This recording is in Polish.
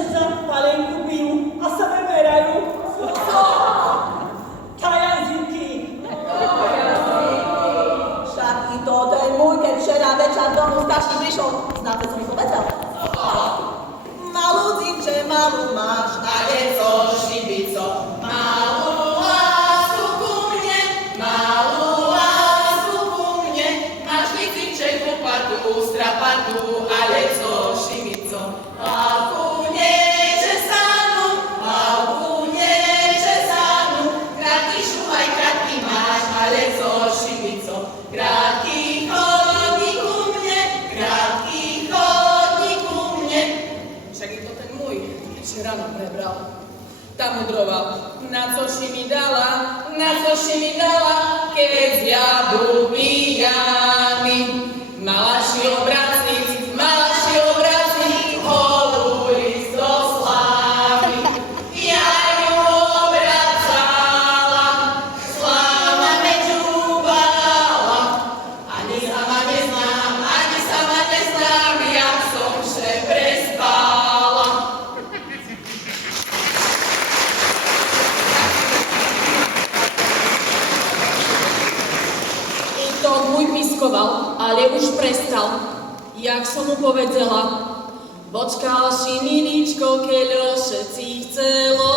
dievčatá palenku pijú a sa vemerajú. Kajazinky. Však i to ten môj, keď včera večer domov starší prišiel, znáte, co mi povedal? Malú dívče, malú máš, a je co, šibico, malú lásku ku mne, malú lásku ku mne, máš ty dívče kupatú, strapatú, ale co, šibico, malú nečesanú, malú nečesanú, krátky šuhaj, krátky máš, ale co, šibico, krátky chodí ku mne, krátky chodí ku mne. Však je to ten môj, keď si ráno prebral. Tá mudroval, na což mi dala, keď ja bol pijaný. Mala ši obrací, holú list do slávy. Ja ju obracala, sláva me čúbala. Ani sama neznám, jak som vše prespala. I to môj piskoval, ale už prestal. Jak som mu povedala, počkal si, milíčko, keľo všetci chcelo.